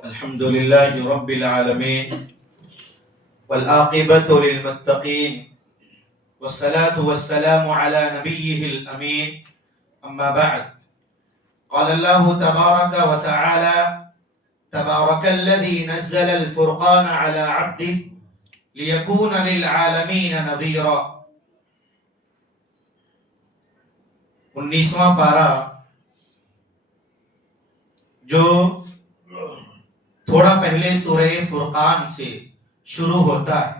الحمد لله رب العالمين والعاقبة للمتقين والصلاة والسلام على نبيه الأمين أما بعد قال الله تبارك وتعالى تبارك الذي نزل الفرقان على عبده ليكون للعالمين نذيرا 19واں پارہ جو تھوڑا پہلے سورہ فرقان سے شروع ہوتا ہے.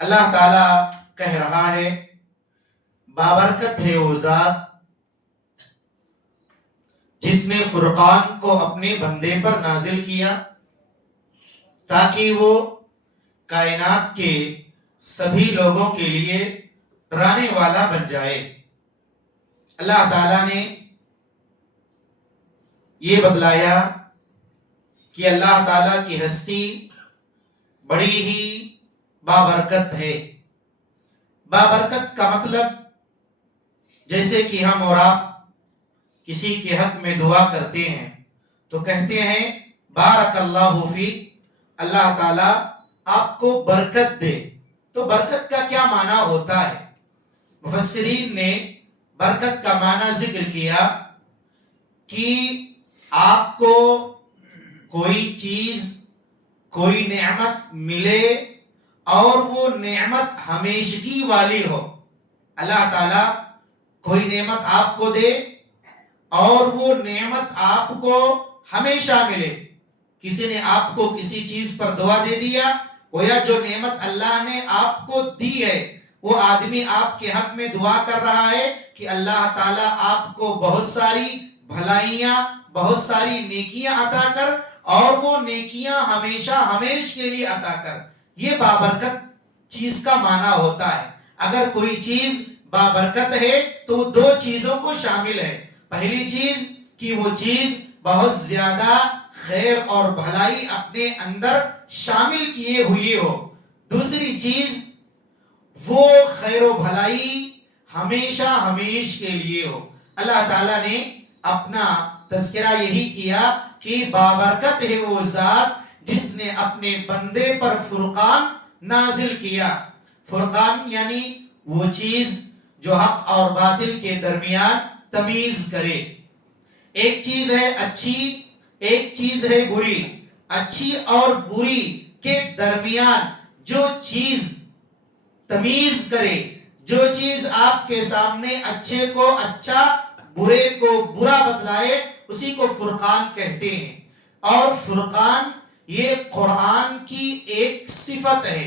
اللہ تعالیٰ کہہ رہا ہے بابرکت ہے وہ ذات جس نے فرقان کو اپنے بندے پر نازل کیا تاکہ وہ کائنات کے سبھی لوگوں کے لیے ڈرانے والا بن جائے. اللہ تعالیٰ نے یہ بتلایا کہ اللہ تعالیٰ کی ہستی بڑی ہی بابرکت ہے. بابرکت کا مطلب جیسے کہ ہم اور آپ کسی کے حق میں دعا کرتے ہیں تو کہتے ہیں بارک اللہ فیک، اللہ تعالیٰ آپ کو برکت دے. تو برکت کا کیا معنی ہوتا ہے؟ مفسرین نے برکت کا معنی ذکر کیا کہ آپ کو کوئی چیز کوئی نعمت ملے اور وہ نعمت ہمیشگی والی ہو. اللہ تعالیٰ کوئی نعمت آپ کو دے اور وہ نعمت آپ کو ہمیشہ ملے. کسی نے آپ کو کسی چیز پر دعا دے دیا، گویا جو نعمت اللہ نے آپ کو دی ہے وہ آدمی آپ کے حق میں دعا کر رہا ہے کہ اللہ تعالیٰ آپ کو بہت ساری بھلائیاں بہت ساری نیکیاں عطا کر اور وہ نیکیاں ہمیشہ ہمیش کے لیے عطا کر. یہ بابرکت چیز کا معنی ہوتا ہے. اگر کوئی چیز بابرکت ہے تو دو چیزوں کو شامل ہے. پہلی چیز کہ وہ چیز بہت زیادہ خیر اور بھلائی اپنے اندر شامل کیے ہوئی ہو. دوسری چیز وہ خیر و بھلائی ہمیشہ ہمیش کے لیے ہو. اللہ تعالیٰ نے اپنا تذکرہ یہی کیا کہ بابرکت ہے وہ ذات جس نے اپنے بندے پر فرقان نازل کیا. فرقان یعنی وہ چیز جو حق اور باطل کے درمیان تمیز کرے. ایک چیز ہے اچھی، ایک چیز ہے بری. اچھی اور بری کے درمیان جو چیز تمیز کرے، جو چیز آپ کے سامنے اچھے کو اچھا برے کو برا بتلائے، اسی کو فرقان کہتے ہیں. اور فرقان یہ قرآن کی ایک صفت ہے.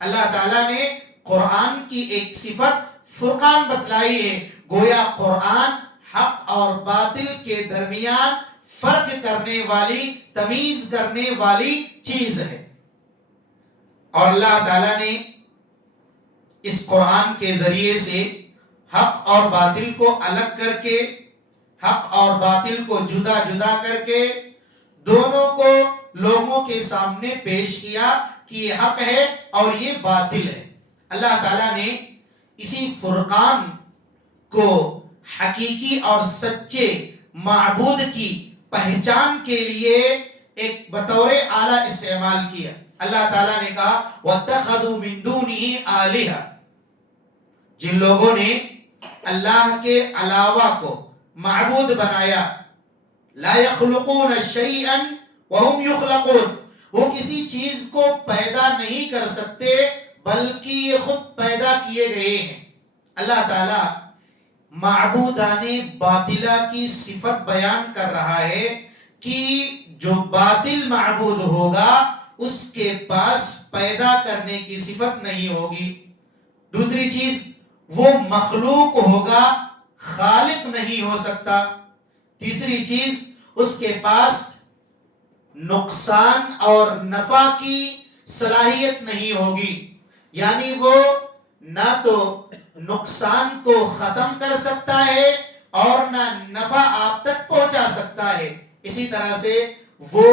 اللہ تعالیٰ نے قرآن کی ایک صفت فرقان بتلائی ہے. گویا قرآن حق اور باطل کے درمیان فرق کرنے والی، تمیز کرنے والی چیز ہے. اور اللہ تعالیٰ نے اس قرآن کے ذریعے سے حق اور باطل کو الگ کر کے، حق اور باطل کو جدا جدا کر کے دونوں کو لوگوں کے سامنے پیش کیا کہ یہ حق ہے اور یہ باطل ہے. اللہ تعالیٰ نے اسی فرقان کو حقیقی اور سچے معبود کی پہچان کے لیے ایک بطور آلہ استعمال کیا. اللہ تعالیٰ نے کہا وَاتَّخَذُوا مِن دُونِهِ آلِهَةً، جن لوگوں نے اللہ کے علاوہ کو معبود بنایا، لا يخلقون شيئا وهم يخلقون، وہ کسی چیز کو پیدا نہیں کر سکتے بلکہ یہ خود پیدا کیے گئے ہیں. اللہ تعالیٰ معبودان باطلہ کی صفت بیان کر رہا ہے کہ جو باطل معبود ہوگا اس کے پاس پیدا کرنے کی صفت نہیں ہوگی. دوسری چیز وہ مخلوق ہوگا، خالق نہیں ہو سکتا. تیسری چیز اس کے پاس نقصان اور نفع کی صلاحیت نہیں ہوگی، یعنی وہ نہ تو نقصان کو ختم کر سکتا ہے اور نہ نفع آپ تک پہنچا سکتا ہے. اسی طرح سے وہ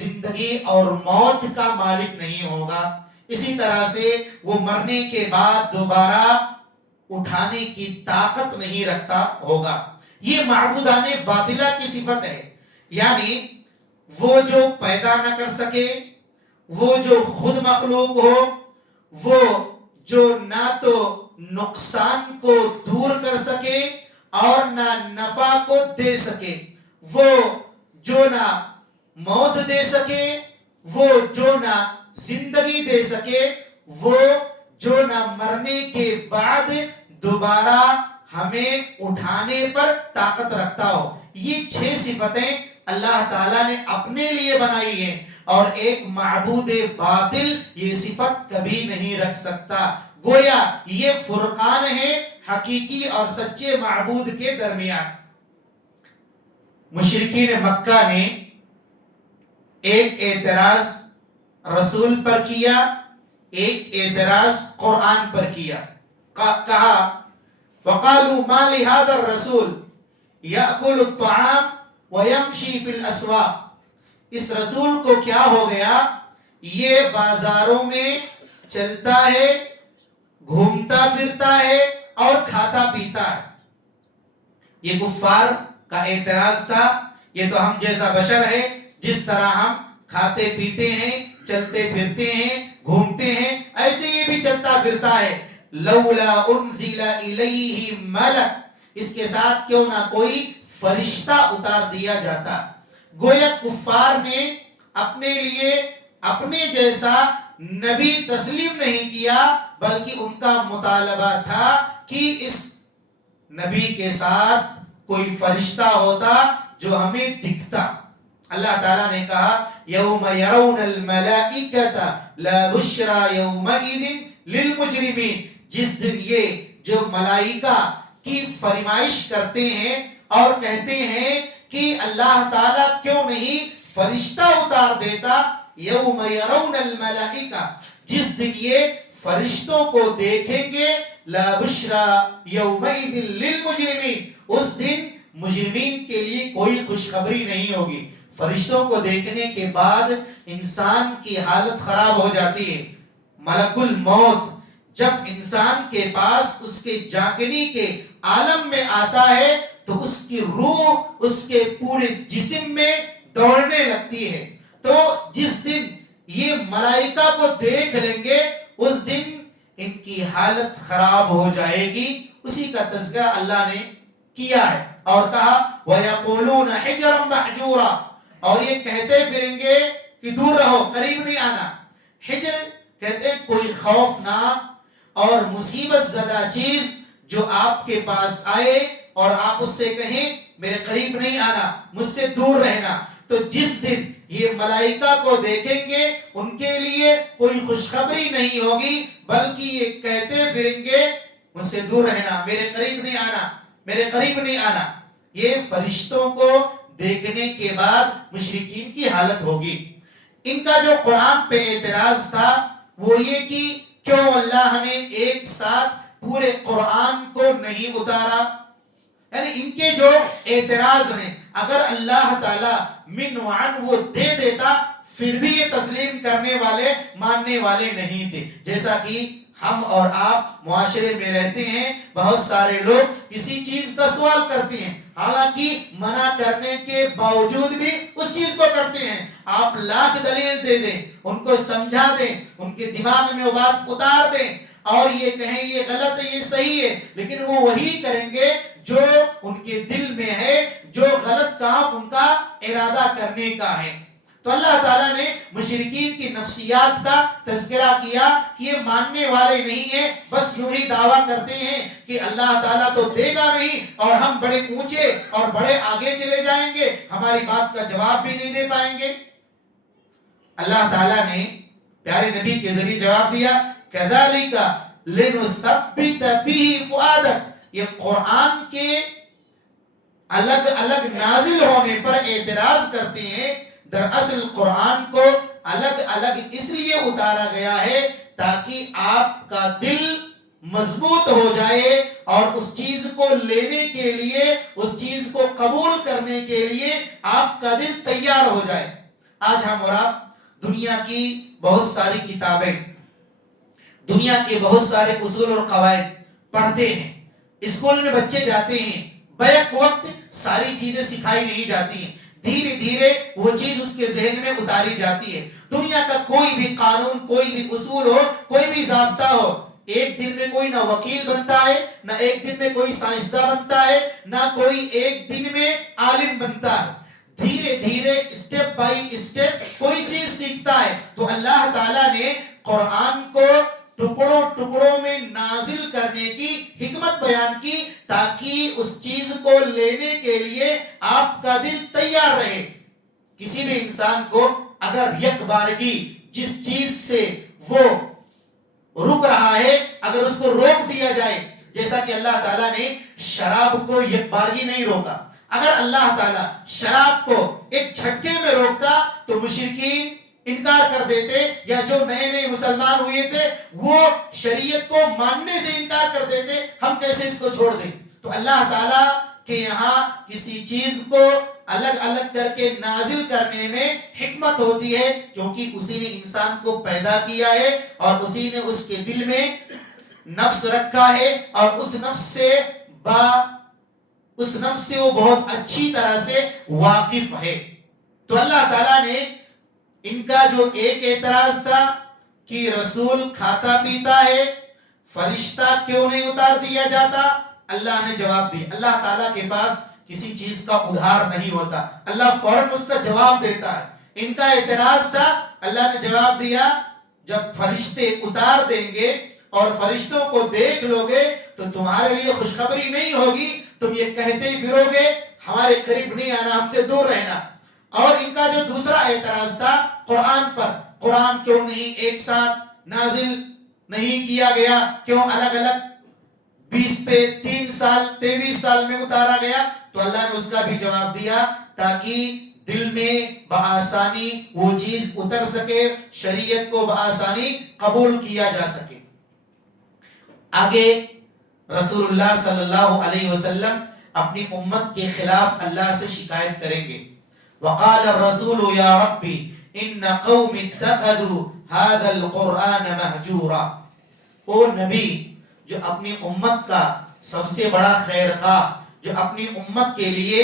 زندگی اور موت کا مالک نہیں ہوگا. اسی طرح سے وہ مرنے کے بعد دوبارہ اٹھانے کی طاقت نہیں رکھتا ہوگا. یہ معبودان باطلہ کی صفت ہے. یعنی وہ جو پیدا نہ کر سکے، وہ جو خود مخلوق ہو، وہ جو نہ تو نقصان کو دور کر سکے اور نہ نفع کو دے سکے، وہ جو نہ موت دے سکے، وہ جو نہ زندگی دے سکے، وہ جو نہ مرنے کے بعد دوبارہ ہمیں اٹھانے پر طاقت رکھتا ہو۔ یہ 6 صفتیں اللہ تعالیٰ نے اپنے لیے بنائی ہیں، اور ایک معبود باطل یہ صفت کبھی نہیں رکھ سکتا۔ گویا یہ فرقان ہے حقیقی اور سچے معبود کے درمیان۔ مشرکین مکہ نے ایک اعتراض رسول پر کیا، ایک اعتراض قرآن پر کیا۔ کہا وَقَالُوا مَا لِهَذَا الرَّسُولِ يَأْكُلُ الطَّعَامَ وَيَمْشِي فِي الْأَسْوَاقِ، اس رسول کو کیا ہو گیا، یہ بازاروں میں چلتا ہے، گھومتا پھرتا ہے اور کھاتا پیتا ہے۔ یہ کفار کا اعتراض تھا، یہ تو ہم جیسا بشر ہے، جس طرح ہم کھاتے پیتے ہیں، چلتے پھرتے ہیں، گھومتے ہیں، ایسے یہ بھی چلتا پھرتا ہے۔ لولا انزل الیہ ملک، اس کے ساتھ کیوں نہ کوئی فرشتہ اتار دیا جاتا۔ گویا کفار نے اپنے لیے اپنے جیسا نبی تسلیم نہیں کیا، بلکہ ان کا مطالبہ تھا کہ اس نبی کے ساتھ کوئی فرشتہ ہوتا جو ہمیں دکھتا۔ اللہ تعالیٰ نے کہا یوم یرون الملائکۃ لا بشری یومئذ للمجرمین، جس دن یہ جو ملائکہ کی فرمائش کرتے ہیں اور کہتے ہیں کہ اللہ تعالیٰ کیوں نہیں فرشتہ اتار دیتا، یوم یرون الملائکہ، جس دن یہ فرشتوں کو دیکھیں گے، لا بشری یومئذ للمجرمین، اس دن مجرمین کے لیے کوئی خوشخبری نہیں ہوگی۔ فرشتوں کو دیکھنے کے بعد انسان کی حالت خراب ہو جاتی ہے۔ ملک الموت جب انسان کے پاس اس کے جاگنے کے عالم میں آتا ہے تو اس کی روح اس کے پورے جسم میں دوڑنے لگتی ہے۔ تو جس دن یہ ملائکہ کو دیکھ لیں گے اس دن ان کی حالت خراب ہو جائے گی۔ اسی کا تذکرہ اللہ نے کیا ہے اور کہا وَيَقُولُونَ حِجْرًا مَحْجُورًا، اور یہ کہتے پھریں گے کہ دور رہو، قریب نہیں آنا۔ حجر کہتے ہیں کوئی خوفناک اور مصیبت زدہ چیز جو آپ کے پاس آئے اور آپ اس سے کہیں میرے قریب نہیں آنا، مجھ سے دور رہنا۔ تو جس دن یہ ملائکہ کو دیکھیں گے ان کے لیے کوئی خوشخبری نہیں ہوگی، بلکہ یہ کہتے پھریں گے مجھ سے دور رہنا، میرے قریب نہیں آنا، میرے قریب نہیں آنا۔ یہ فرشتوں کو دیکھنے کے بعد مشرکین کی حالت ہوگی۔ ان کا جو قرآن پہ اعتراض تھا وہ یہ کہ کیوں اللہ نے ایک ساتھ پورے قرآن کو نہیں اتارا، یعنی ان کے جو اعتراض ہیں اگر اللہ تعالیٰ من وعن وہ دے دیتا پھر بھی یہ تسلیم کرنے والے ماننے والے نہیں تھے۔ جیسا کہ ہم اور آپ معاشرے میں رہتے ہیں، بہت سارے لوگ کسی چیز کا سوال کرتے ہیں، حالانکہ منع کرنے کے باوجود بھی اس چیز کو کرتے ہیں۔ آپ لاکھ دلیل دے دیں، ان کو سمجھا دیں، ان کے دماغ میں وہ بات اتار دیں اور یہ کہیں یہ غلط ہے یہ صحیح ہے، لیکن وہ وہی کریں گے جو ان کے دل میں ہے، جو غلط کام ان کا ارادہ کرنے کا ہے۔ تو اللہ تعالیٰ نے مشرکین کی نفسیات کا تذکرہ کیا کہ یہ ماننے والے نہیں ہیں، بس یوں ہی دعویٰ کرتے ہیں کہ اللہ تعالیٰ تو دے گا نہیں اور ہم بڑے اونچے اور بڑے آگے چلے جائیں گے، ہماری بات کا جواب بھی نہیں دے پائیں گے۔ اللہ تعالیٰ نے پیارے نبی کے ذریعے جواب دیا كَذَلِكَ لِنُثَبِّتَ بِهِ فُؤَادَكَ، یہ قرآن کے الگ الگ نازل ہونے پر اعتراض کرتے ہیں۔ دراصل قرآن کو الگ الگ اس لیے اتارا گیا ہے تاکہ آپ کا دل مضبوط ہو جائے اور اس چیز کو لینے کے لیے، اس چیز کو قبول کرنے کے لیے آپ کا دل تیار ہو جائے۔ آج ہم اور آپ دنیا کی بہت ساری کتابیں، دنیا کے بہت سارے اصول اور قواعد پڑھتے ہیں، اسکول میں بچے جاتے ہیں، بیک وقت ساری چیزیں سکھائی نہیں جاتی ہیں۔ دھیرے دھیرے وہ چیز اس کے ذہن میں اتاری جاتی ہے. دنیا کا کوئی بھی قانون، کوئی بھی اصول ہو، کوئی بھی ضابطہ ہو، ایک دن میں کوئی نہ وکیل بنتا ہے، نہ ایک دن میں کوئی سائنسداں بنتا ہے، نہ کوئی ایک دن میں عالم بنتا ہے. دھیرے دھیرے اسٹیپ بائی اسٹیپ کوئی چیز سیکھتا ہے. تو اللہ تعالیٰ نے قرآن کو ٹکڑوں ٹکڑوں میں نازل کرنے کی حکمت بیان کی تاکہ اس چیز کو لینے کے لیے آپ کا دل تیار رہے. کسی بھی انسان کو اگر یک بارگی جس چیز سے وہ رک رہا ہے اگر اس کو روک دیا جائے، جیسا کہ اللہ تعالیٰ نے شراب کو یک بارگی نہیں روکا، اگر اللہ تعالیٰ شراب کو ایک جھٹکے میں روکتا تو مشرکین انکار کر دیتے، یا جو نئے نئے مسلمان ہوئے تھے وہ شریعت کو ماننے سے انکار کر دیتے، ہم کیسے اس کو چھوڑ دیں. تو اللہ تعالیٰ کے یہاں کسی چیز کو الگ الگ کر کے نازل کرنے میں حکمت ہوتی ہے، کیونکہ اسی نے انسان کو پیدا کیا ہے اور اسی نے اس کے دل میں نفس رکھا ہے، اور اس نفس سے وہ بہت اچھی طرح سے واقف ہے. تو اللہ تعالیٰ نے ان کا جو ایک اعتراض تھا کہ رسول کھاتا پیتا ہے، فرشتہ کیوں نہیں اتار دیا جاتا، اللہ نے جواب دیا. اللہ تعالیٰ کے پاس کسی چیز کا ادھار نہیں ہوتا، اللہ فوراً اس کا جواب دیتا ہے. ان کا اعتراض تھا، اللہ نے جواب دیا جب فرشتے اتار دیں گے اور فرشتوں کو دیکھ لو گے تو تمہارے لیے خوشخبری نہیں ہوگی، تم یہ کہتے ہی پھرو گے ہمارے قریب نہیں آنا، ہم سے دور رہنا. اور ان کا جو دوسرا اعتراض تھا قرآن پر، قرآن کیوں نہیں ایک ساتھ نازل نہیں کیا گیا، کیوں الگ الگ 20 پہ 3 سال 23 سال میں اتارا گیا. تو اللہ نے اس کا بھی جواب دیا تاکہ دل میں بآسانی وہ چیز اتر سکے، شریعت کو بآسانی قبول کیا جا سکے. آگے رسول اللہ صلی اللہ علیہ وسلم اپنی امت کے خلاف اللہ سے شکایت کریں گے. وقال الرسول یا ربی ان قوم اتخذوا هذا القرآن مہجورا. او نبی جو اپنی امت کا سب سے بڑا خیر خواہ، جو اپنی امت کے لیے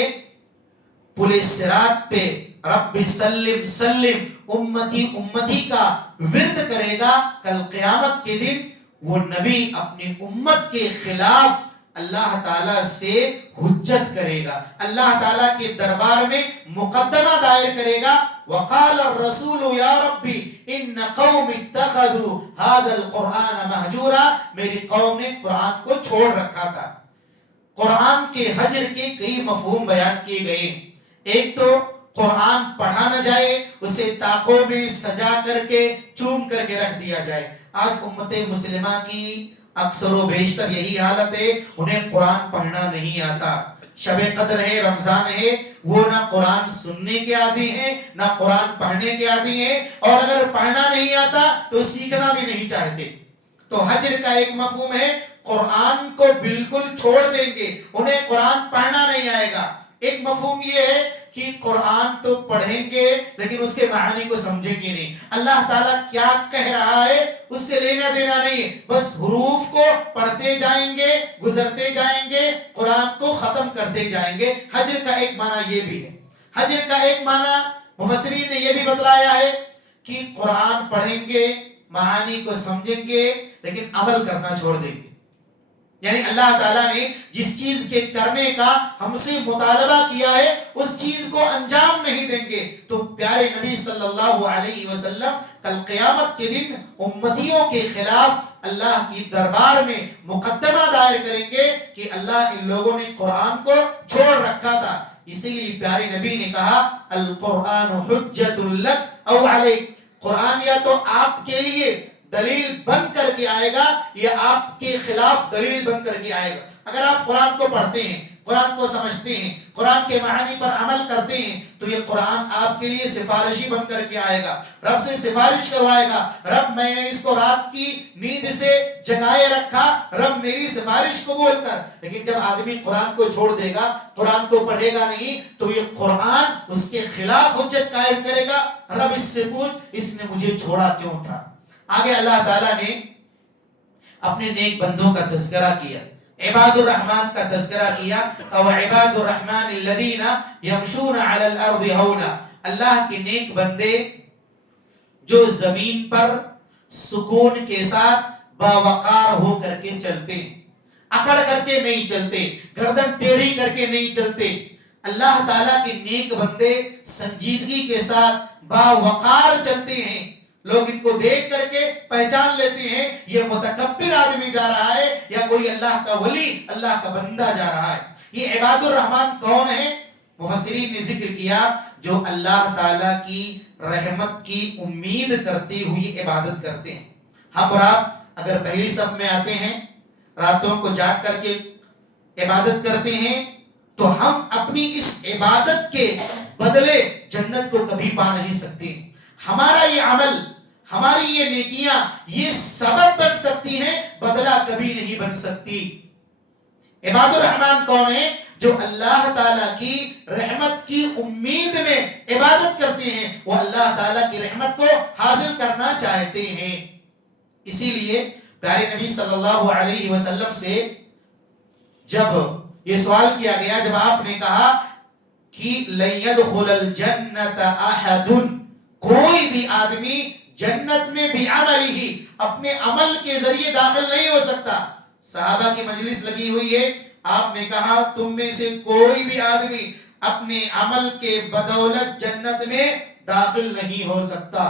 پل صراط پہ رب سلم سلم امتی امتی کا ورد کرے گا کل قیامت کے دن، وہ نبی اپنی امت کے خلاف اللہ تعالیٰ سے حجت کرے گا، اللہ تعالیٰ کے دربار میں مقدمہ دائر کرے گا. وقال الرسول یا ربی ان قوم اتخذوا هذا القرآن مہجورا. میری قوم نے قرآن کو چھوڑ رکھا تھا. قرآن کے حجر کے کئی مفہوم بیان کیے گئے. ایک تو قرآن پڑھا نہ جائے، اسے طاقوں میں سجا کر کے چوم کر کے رکھ دیا جائے. آج امت مسلمہ کی اکثر و بیشتر یہی حالت ہے، انہیں قرآن پڑھنا نہیں آتا. شب قدر ہے، رمضان ہے، وہ نہ قرآن سننے کے عادی ہیں نہ قرآن پڑھنے کے عادی ہیں، اور اگر پڑھنا نہیں آتا تو سیکھنا بھی نہیں چاہتے. تو حجر کا ایک مفہوم ہے قرآن کو بالکل چھوڑ دیں گے، انہیں قرآن پڑھنا نہیں آئے گا. ایک مفہوم یہ ہے کہ قرآن تو پڑھیں گے لیکن اس کے معنی کو سمجھیں گے نہیں، اللہ تعالیٰ کیا کہہ رہا ہے اس سے لینا دینا نہیں ہے، بس حروف کو پڑھتے جائیں گے، گزرتے جائیں گے، قرآن کو ختم کرتے جائیں گے. حجر کا ایک معنی یہ بھی ہے. حجر کا ایک معنی مفسرین نے یہ بھی بتلایا ہے کہ قرآن پڑھیں گے، معانی کو سمجھیں گے لیکن عمل کرنا چھوڑ دیں گے. یعنی اللہ تعالیٰ نے جس چیز کے کرنے کا ہم سے مطالبہ کیا ہے اس چیز کو انجام نہیں دیں گے. تو پیارے نبی صلی اللہ علیہ وسلم کل قیامت کے دن امتیوں کے خلاف اللہ کی دربار میں مقدمہ دائر کریں گے کہ اللہ ان لوگوں نے قرآن کو چھوڑ رکھا تھا. اسی لیے پیارے نبی نے کہا القرآن حجت لک او علیک. قرآن یا تو آپ کے لیے دلیل بن کر کے آئے گا یا آپ کے خلاف دلیل بن کر کے آئے گا. اگر آپ قرآن کو پڑھتے ہیں، قرآن کو سمجھتے ہیں، قرآن کے معانی پر عمل کرتے ہیں تو یہ قرآن آپ کے لیے سفارشی بن کر کے آئے گا، رب سے سفارش کروائے گا. رب میں نے اس کو رات کی نیند سے جگائے رکھا، رب میری سفارش قبول کر. لیکن جب آدمی قرآن کو چھوڑ دے گا، قرآن کو پڑھے گا نہیں تو یہ قرآن اس کے خلاف حجت قائم کرے گا. رب اس سے پوچھ اس نے مجھے چھوڑا کیوں تھا. آگے اللہ تعالیٰ نے اپنے نیک بندوں کا تذکرہ کیا. عباد الرحمن کا تذکرہ کیا اور عباد الرحمن الذین یمشون علی الارض ہونا، اللہ کے نیک بندے جو زمین پر سکون کے ساتھ باوقار ہو کر کے چلتے ہیں، اکڑ کر کے نہیں چلتے، گردن ٹیڑھی کر کے نہیں چلتے۔ اللہ تعالیٰ کے نیک بندے سنجیدگی کے ساتھ باوقار چلتے ہیں، لوگ ان کو دیکھ کر کے پہچان لیتے ہیں یہ متکبر آدمی جا رہا ہے یا کوئی اللہ کا ولی، اللہ کا بندہ جا رہا ہے۔ یہ عباد الرحمن کون ہے؟ مفسرین نے ذکر کیا جو اللہ تعالیٰ کی رحمت کی امید کرتے ہوئے عبادت کرتے ہیں۔ ہم اور آپ اگر پہلی صف میں آتے ہیں، راتوں کو جاگ کر کے عبادت کرتے ہیں، تو ہم اپنی اس عبادت کے بدلے جنت کو کبھی پا نہیں سکتے۔ ہمارا یہ عمل، ہماری یہ نیکیاں یہ سبب بن سکتی ہیں، بدلہ کبھی نہیں بن سکتی۔ عباد الرحمن کون ہیں؟ جو اللہ تعالیٰ کی رحمت کی امید میں عبادت کرتے ہیں، وہ اللہ تعالیٰ کی رحمت کو حاصل کرنا چاہتے ہیں۔ اسی لیے پیارے نبی صلی اللہ علیہ وسلم سے جب یہ سوال کیا گیا، جب آپ نے کہا کہ لن يدخل الجنت احد، کوئی بھی آدمی جنت میں بعملہ، اپنے عمل کے ذریعے داخل نہیں ہو سکتا۔ صحابہ کی مجلس لگی ہوئی ہے، آپ نے کہا تم میں سے کوئی بھی آدمی اپنے عمل کے بدولت جنت میں داخل نہیں ہو سکتا۔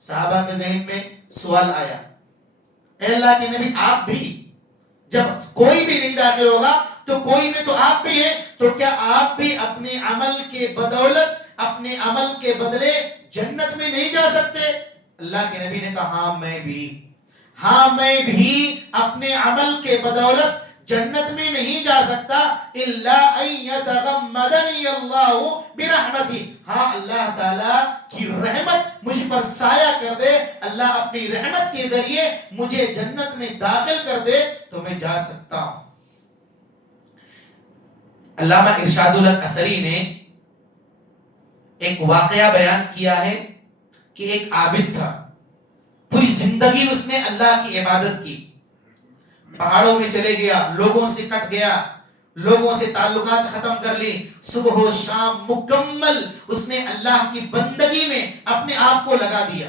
صحابہ کے ذہن میں سوال آیا، اے اللہ کے نبی آپ بھی، جب کوئی بھی نہیں داخل ہوگا تو کوئی میں تو آپ بھی ہیں، تو کیا آپ بھی اپنے عمل کے بدولت، اپنے عمل کے بدلے جنت میں نہیں جا سکتے؟ اللہ کے نبی نے کہا ہاں میں بھی اپنے عمل کے بدولت جنت میں نہیں جا سکتا، الا ان یتغمدنی اللہ برحمتہ، ہاں اللہ تعالیٰ کی رحمت مجھ پر سایہ کر دے، اللہ اپنی رحمت کے ذریعے مجھے جنت میں داخل کر دے تو میں جا سکتا ہوں۔ علامہ ارشاد الحق اثری نے ایک واقعہ بیان کیا ہے کہ ایک عابد تھا، پوری زندگی اس نے اللہ کی عبادت کی، پہاڑوں میں چلے گیا، لوگوں سے کٹ گیا، لوگوں سے تعلقات ختم کر لی، صبح و شام مکمل اس نے اللہ کی بندگی میں اپنے آپ کو لگا دیا۔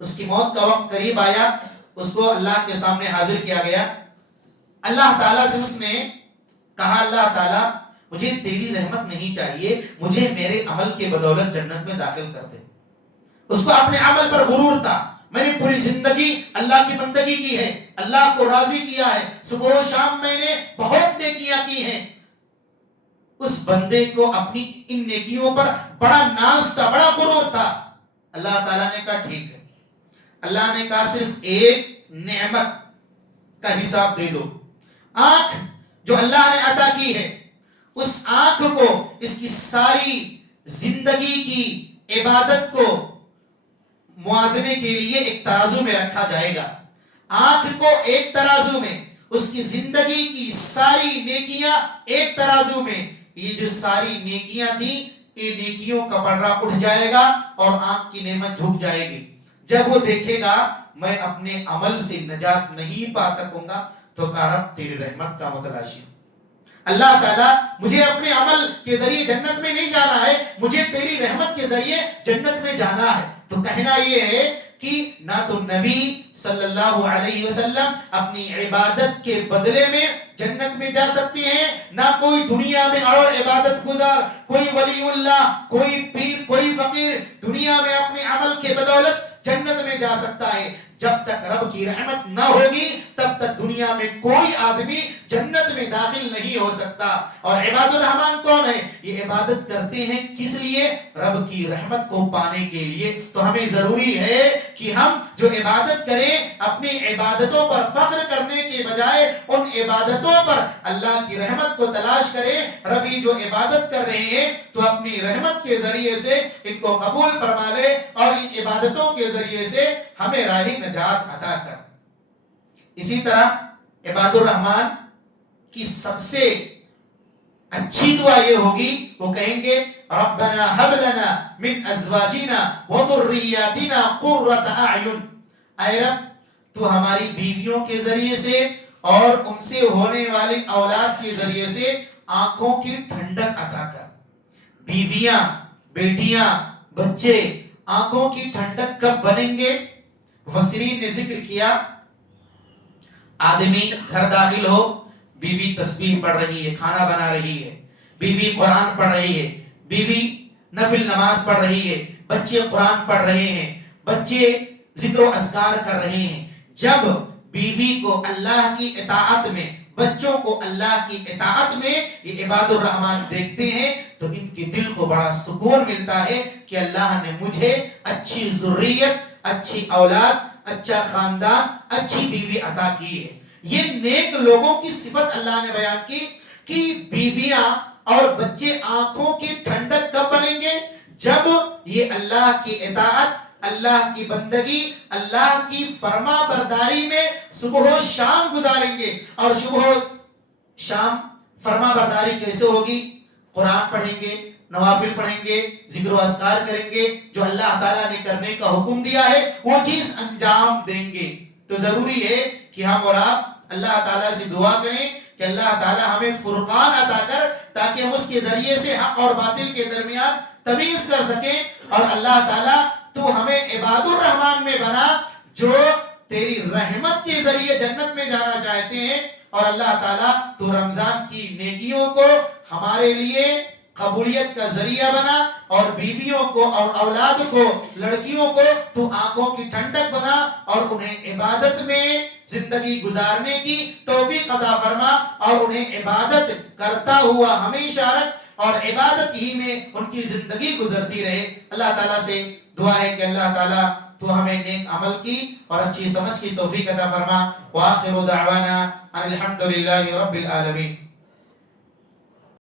اس کی موت کا وقت قریب آیا، اس کو اللہ کے سامنے حاضر کیا گیا۔ اللہ تعالیٰ سے اس نے کہا اللہ تعالیٰ مجھے تیری رحمت نہیں چاہیے، مجھے میرے عمل کے بدولت جنت میں داخل کر دے۔ اس کو اپنے عمل پر غرور تھا، میں نے پوری زندگی اللہ کی بندگی کی ہے، اللہ کو راضی کیا ہے، صبح و شام میں نے بہت نیکیاں کی ہیں۔ اس بندے کو اپنی ان نیکیوں پر بڑا ناز تھا، بڑا غرور تھا۔ اللہ تعالیٰ نے کہا ٹھیک ہے، اللہ نے کہا صرف ایک نعمت کا حساب دے دو، آنکھ جو اللہ نے عطا کی ہے، اس آنکھ کو اس کی ساری زندگی کی عبادت کو موازنے کے لیے ایک ترازو میں رکھا جائے گا۔ آنکھ کو ایک ترازو میں، اس کی زندگی کی ساری نیکیاں ایک ترازو میں، یہ جو ساری نیکیاں تھیں یہ نیکیوں کا پلڑا اٹھ جائے گا اور آنکھ کی نعمت جھک جائے گی۔ جب وہ دیکھے گا میں اپنے عمل سے نجات نہیں پا سکوں گا تو کہا رب تیری رحمت کا متلاشی، اللہ تعالیٰ مجھے اپنے عمل کے ذریعے جنت میں نہیں جانا ہے، مجھے تیری رحمت کے ذریعے جنت میں جانا ہے۔ تو کہنا یہ ہے کہ نہ تو نبی صلی اللہ علیہ وسلم اپنی عبادت کے بدلے میں جنت میں جا سکتے ہیں، نہ کوئی دنیا میں اور عبادت گزار، کوئی ولی اللہ، کوئی پیر، کوئی فقیر دنیا میں اپنے عمل کے بدولت جنت میں جا سکتا ہے۔ جب تک رب کی رحمت نہ ہوگی تب تک دنیا میں کوئی آدمی جنت میں داخل نہیں ہو سکتا۔ اور عباد الرحمن کون ہے؟ یہ عبادت کرتے ہیں کس لیے؟ رب کی رحمت کو پانے کے لیے۔ تو ہمیں ضروری ہے کہ ہم جو عبادت کریں اپنی عبادتوں پر فخر کرنے کے بجائے ان عبادتوں پر اللہ کی رحمت کو تلاش کریں۔ رب یہ جو عبادت کر رہے ہیں تو اپنی رحمت کے ذریعے سے ان کو قبول فرما لے اور ان عبادتوں کے ذریعے سے ہمیں راہ نجات عطا کر۔ اسی طرح عباد الرحمن کی سب سے اچھی دعا یہ ہوگی، وہ کہیں گے ربنا هب لنا من ازواجنا وذرياتنا قرة اعین، اے رب تو ہماری بیویوں کے ذریعے سے اور ان سے ہونے والی اولاد کے ذریعے سے آنکھوں کی ٹھنڈک عطا کر. بیویاں، بیٹیاں، بچے آنکھوں کی ٹھنڈک کب بنیں گے؟ مفسرین نے ذکر کیا، آدمی گھر داخل ہو، بیوی تسبیح پڑھ رہی ہے، کھانا بنا رہی ہے، بیوی قرآن پڑھ رہی ہے، بیوی نفل نماز پڑھ رہی ہے، بچے قرآن پڑھ رہے ہیں، بچے ذکر و اذکار کر رہے ہیں. جب بیوی کو اللہ کی اطاعت میں، بچوں کو اللہ کی اطاعت میں یہ عباد الرحمن دیکھتے ہیں تو ان کے دل کو بڑا سکون ملتا ہے کہ اللہ نے مجھے اچھی ذریت، اچھی اولاد، اچھا خاندان، اچھی بیوی عطا کی ہے. یہ نیک لوگوں کی صفت اللہ نے بیان کی کہ بیویاں اور بچے آنکھوں کی ٹھنڈک کب بنیں گے؟ جب یہ اللہ کی اطاعت، اللہ کی بندگی، اللہ کی فرما برداری میں صبح و شام گزاریں گے. اور صبح و شام فرما برداری کیسے ہوگی؟ قرآن پڑھیں گے، نوافل پڑھیں گے، ذکر و اذکار کریں گے، جو اللہ تعالیٰ نے کرنے کا حکم دیا ہے وہ چیز انجام دیں گے. تو ضروری ہے کہ ہم اور آپ اللہ تعالیٰ سے دعا کریں کہ اللہ تعالیٰ ہمیں فرقان عطا کر، تاکہ ہم اس کے ذریعے سے حق اور باطل کے درمیان تمیز کر سکیں. اور اللہ تعالیٰ تو ہمیں عباد الرحمن میں بنا جو تیری رحمت کے ذریعے جنت میں جانا چاہتے ہیں. اور اللہ تعالیٰ تو رمضان کی نیکیوں کو ہمارے لیے قبولیت کا ذریعہ بنا، اور بیویوں کو اور اولاد کو، لڑکیوں کو تو آنکھوں کی ٹھنڈک بنا اور انہیں عبادت میں زندگی گزارنے کی توفیق عطا فرما، اور انہیں عبادت کرتا ہوا ہمیشہ رکھ، اور عبادت ہی میں ان کی زندگی گزرتی رہے. اللہ تعالیٰ سے دعا ہے کہ اللہ تعالیٰ تو ہمیں نیک عمل کی اور اچھی سمجھ کی توفیق عطا فرما. وآخر دعوانا ان الحمد للہ رب العالمین.